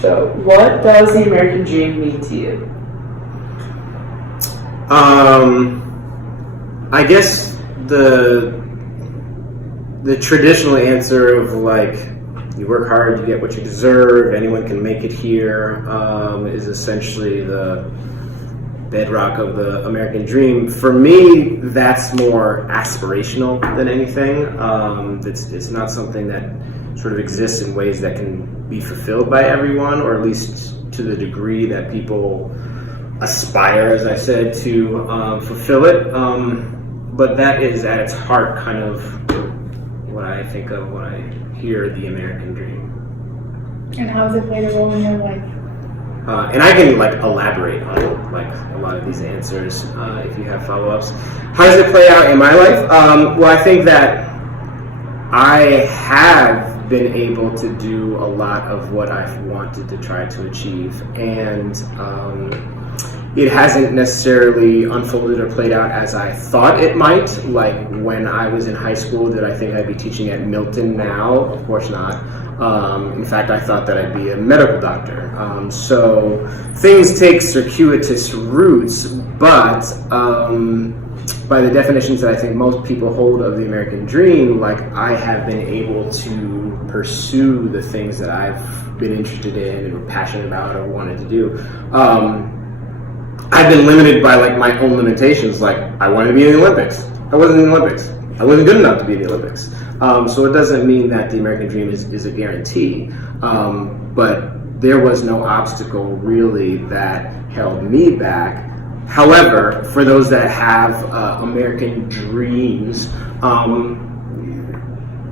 So, what does the American dream mean to you? I guess the traditional answer of like, you work hard, you get what you deserve, anyone can make it here, is essentially the bedrock of the American dream. For me, that's more aspirational than anything. It's not something that sort of exists in ways that can be fulfilled by everyone, or at least to the degree that people aspire, as I said, to fulfill it. But that is at its heart kind of what I think of when I hear the American dream. And how has it played a role in your life? And I can like elaborate on like a lot of these answers if you have follow-ups. How does it play out in my life? Well, I think that I have been able to do a lot of what I've wanted to try to achieve, and it hasn't necessarily unfolded or played out as I thought it might. Like when I was in high school, did I think I'd be teaching at Milton now? Of course not. In fact, I thought that I'd be a medical doctor. So things take circuitous routes, but by the definitions that I think most people hold of the American dream, like I have been able to pursue the things that I've been interested in and passionate about or wanted to do. I've been limited by like my own limitations. Like I wanted to be in the Olympics. I wasn't in the Olympics. I wasn't good enough to be in the Olympics. So it doesn't mean that the American dream is a guarantee. But there was no obstacle really that held me back. However, for those that have American dreams,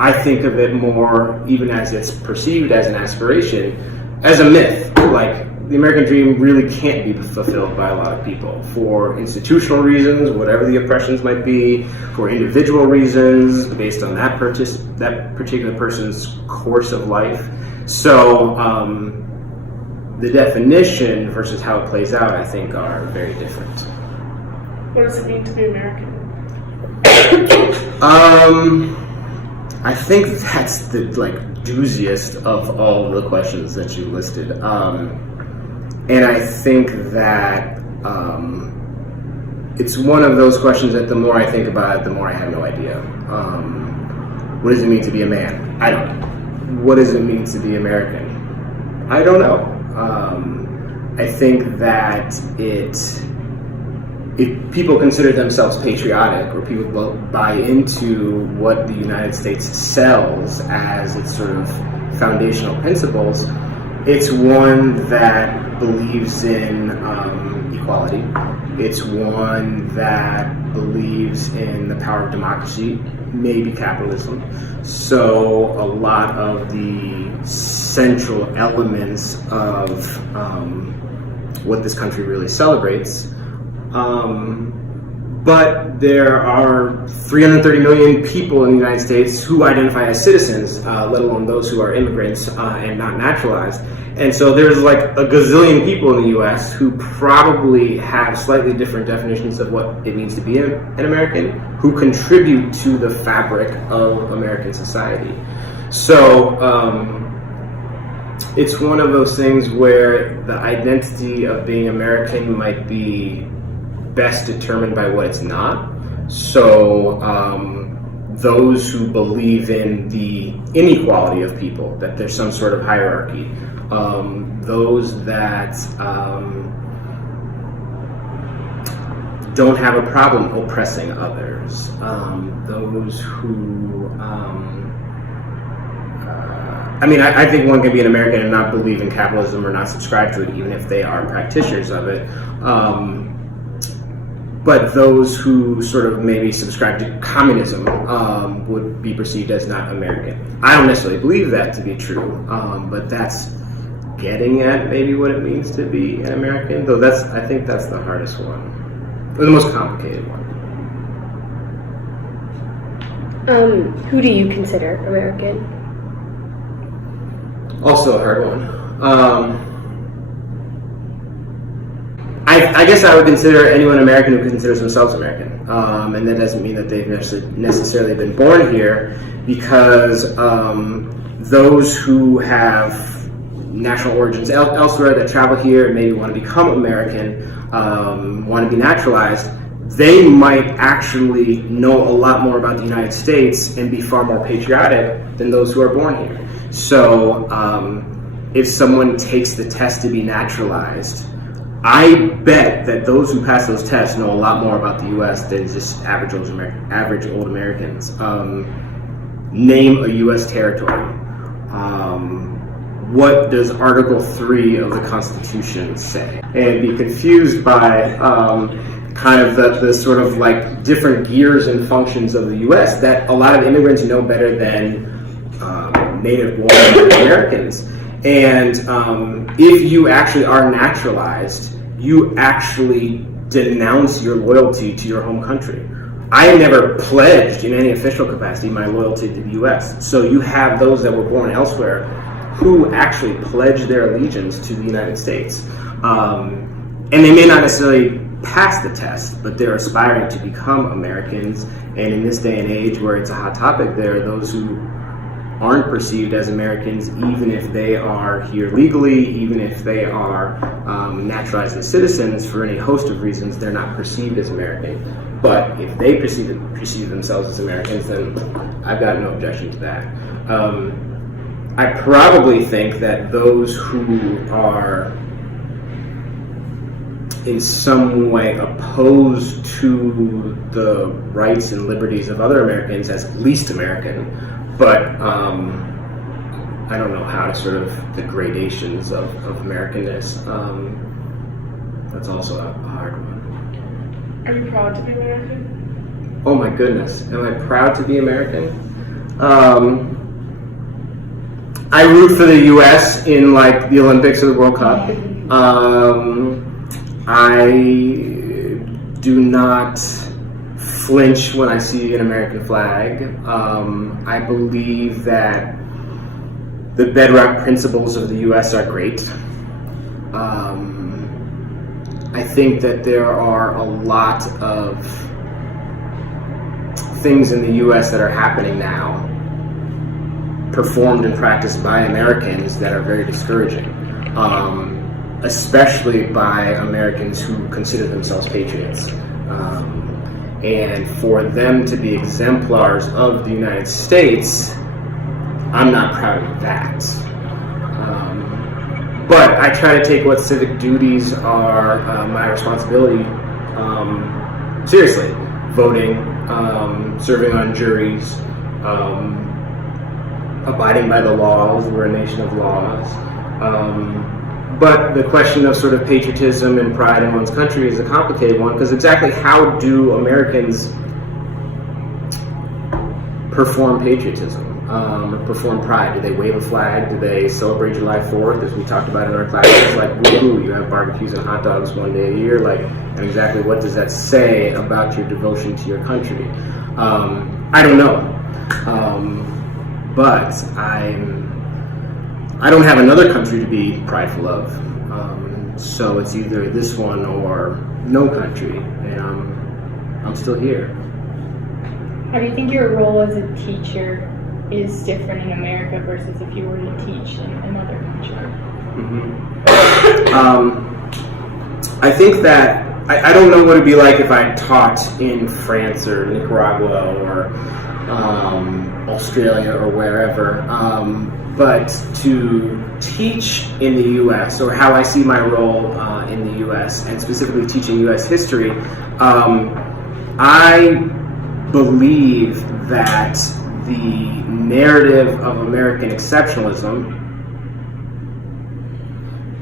I think of it more, even as it's perceived as an aspiration, as a myth. Like the American dream really can't be fulfilled by a lot of people for institutional reasons, whatever the oppressions might be, for individual reasons based on that particular person's course of life. So the definition versus how it plays out, I think, are very different. What does it mean to be American? I think that's the like dooziest of all the questions that you listed. And I think that it's one of those questions that the more I think about it, the more I have no idea. What does it mean to be a man? I don't know. What does it mean to be American? I don't know. I think that if people consider themselves patriotic, or people buy into what the United States sells as its sort of foundational principles, it's one that believes in equality. It's one that believes in the power of democracy, maybe capitalism. So a lot of the central elements of what this country really celebrates. But there are 330 million people in the United States who identify as citizens, let alone those who are immigrants and not naturalized. And so there's like a gazillion people in the U.S. who probably have slightly different definitions of what it means to be an American, who contribute to the fabric of American society. So it's one of those things where the identity of being American might be best determined by what it's not. So those who believe in the inequality of people, that there's some sort of hierarchy, those that don't have a problem oppressing others, those who I think one can be an American and not believe in capitalism or not subscribe to it, even if they are practitioners of it. But those who sort of maybe subscribe to communism would be perceived as not American. I don't necessarily believe that to be true, but that's getting at maybe what it means to be an American. Though I think that's the hardest one, or the most complicated one. Who do you consider American? Also a hard one. I guess I would consider anyone American who considers themselves American. And that doesn't mean that they've necessarily been born here, because those who have national origins elsewhere that travel here and maybe want to become American, want to be naturalized, they might actually know a lot more about the United States and be far more patriotic than those who are born here. So if someone takes the test to be naturalized, I bet that those who pass those tests know a lot more about the U.S. than just average old Americans. Name a U.S. territory. What does Article 3 of the Constitution say? And be confused by kind of the sort of like different gears and functions of the U.S. that a lot of immigrants know better than native-born Americans. And if you actually are naturalized, you actually denounce your loyalty to your home country. I never pledged in any official capacity my loyalty to the U.S. So you have those that were born elsewhere who actually pledge their allegiance to the United States. And they may not necessarily pass the test, but they're aspiring to become Americans. And in this day and age where it's a hot topic, there are those who aren't perceived as Americans, even if they are here legally, even if they are naturalized as citizens. For any host of reasons, they're not perceived as American. But if they perceive themselves as Americans, then I've got no objection to that. I probably think that those who are in some way opposed to the rights and liberties of other Americans as least American, but I don't know how to sort of the gradations of Americanness. That's also a hard one. Are you proud to be American? Oh my goodness, am I proud to be American? I root for the U.S. in like the Olympics or the World Cup. I do not flinch when I see an American flag. I believe that the bedrock principles of the U.S. are great. I think that there are a lot of things in the U.S. that are happening now, performed and practiced by Americans, that are very discouraging, especially by Americans who consider themselves patriots. And for them to be exemplars of the United States, I'm not proud of that. But I try to take what civic duties are my responsibility seriously. Voting, serving on juries, abiding by the laws. We're a nation of laws. But the question of sort of patriotism and pride in one's country is a complicated one, because exactly how do Americans perform patriotism or perform pride? Do they wave a flag? Do they celebrate July 4th, as we talked about in our classes? Like, woo-hoo, you have barbecues and hot dogs one day a year. Like, and exactly what does that say about your devotion to your country? I don't know. But I don't have another country to be prideful of. So it's either this one or no country, and I'm still here. How do you think your role as a teacher is different in America versus if you were to teach in another country? I think that I don't know what it'd be like if I taught in France or Nicaragua or Australia or wherever. But to teach in the U.S., or how I see my role in the U.S., and specifically teaching U.S. history, I believe that the narrative of American exceptionalism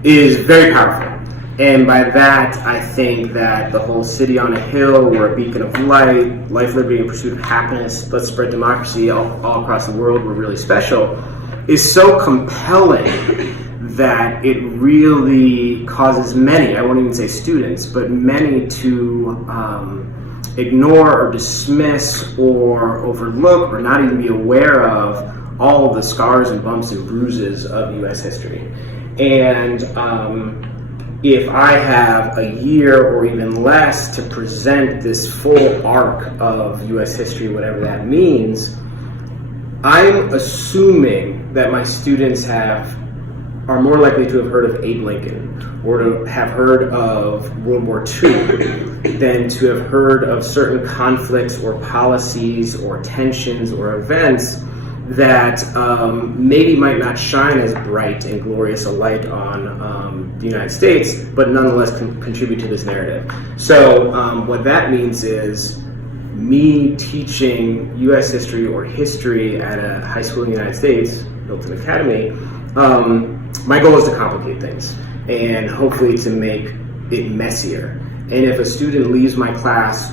is very powerful. And by that, I think that the whole city on a hill, we're a beacon of light, life, liberty, and pursuit of happiness, let's spread democracy all across the world, we're really special, is so compelling that it really causes many, I won't even say students, but many to ignore or dismiss or overlook or not even be aware of all of the scars and bumps and bruises of U.S. history. And if I have a year or even less to present this full arc of U.S. history, whatever that means, I'm assuming that my students have are more likely to have heard of Abe Lincoln or to have heard of World War II than to have heard of certain conflicts or policies or tensions or events that maybe might not shine as bright and glorious a light on the United States, but nonetheless can contribute to this narrative. So what that means is me teaching U.S. history or history at a high school in the United States, Blanton Academy, my goal is to complicate things and hopefully to make it messier. And if a student leaves my class,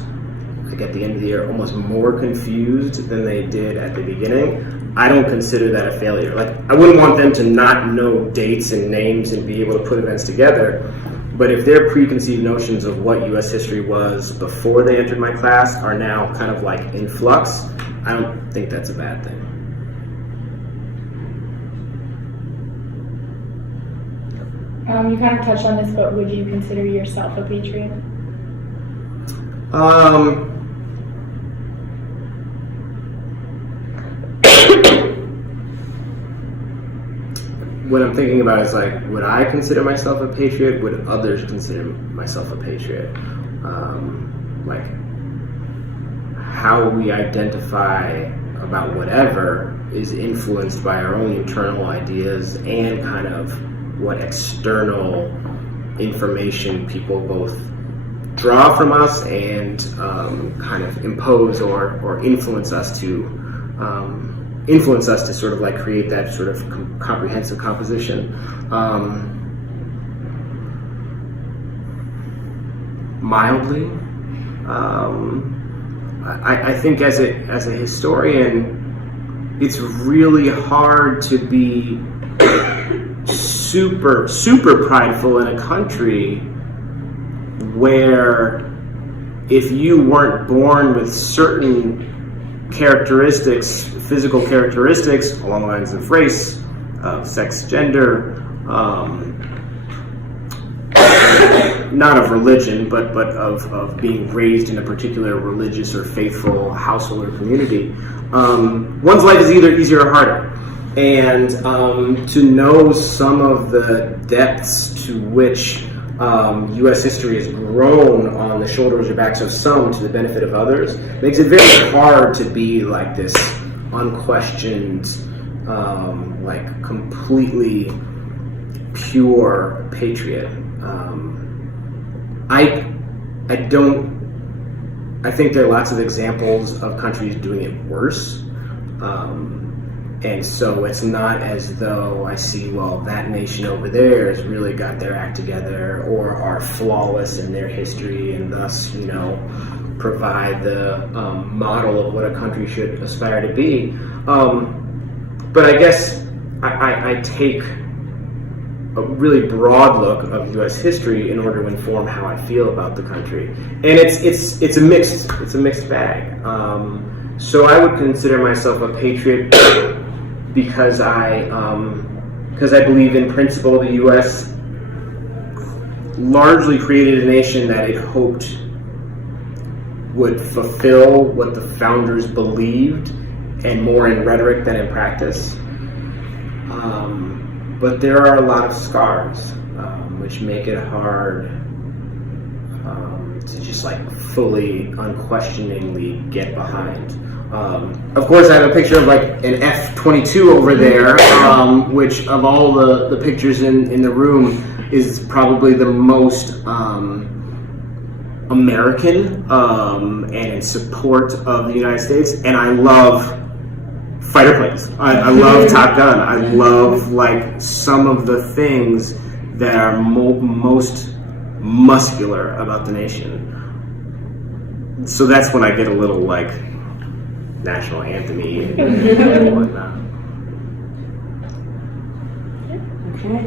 like at the end of the year, almost more confused than they did at the beginning, I don't consider that a failure. Like, I wouldn't want them to not know dates and names and be able to put events together, but if their preconceived notions of what U.S. history was before they entered my class are now kind of like in flux, I don't think that's a bad thing. You kind of touched on this, but would you consider yourself a patriot? What I'm thinking about is like, would I consider myself a patriot? Would others consider myself a patriot? Like, how we identify about whatever is influenced by our own internal ideas and kind of what external information people both draw from us and kind of impose or influence us to sort of like create that sort of comprehensive composition. Mildly, I think as a historian, it's really hard to be super prideful in a country where if you weren't born with certain characteristics, physical characteristics along the lines of race, sex, gender, not of religion, but of being raised in a particular religious or faithful household or community, one's life is either easier or harder. And to know some of the depths to which U.S. history has grown on the shoulders or backs of some to the benefit of others makes it very hard to be like this unquestioned, like completely pure patriot. I think there are lots of examples of countries doing it worse. And so it's not as though I see, well, that nation over there has really got their act together or are flawless in their history and thus, provide the model of what a country should aspire to be. But I guess I take a really broad look of U.S. history in order to inform how I feel about the country. And it's a mixed bag. So I would consider myself a patriot because I believe in principle the U.S. largely created a nation that it hoped would fulfill what the founders believed, and more in rhetoric than in practice. But there are a lot of scars, which make it hard to just like fully, unquestioningly get behind. Of course, I have a picture of like an F-22 over there, which of all the pictures in the room is probably the most American and in support of the United States. And I love fighter planes. I love Top Gun. I love like some of the things that are most muscular about the nation. So that's when I get a little like national anthem-y and whatnot. Okay.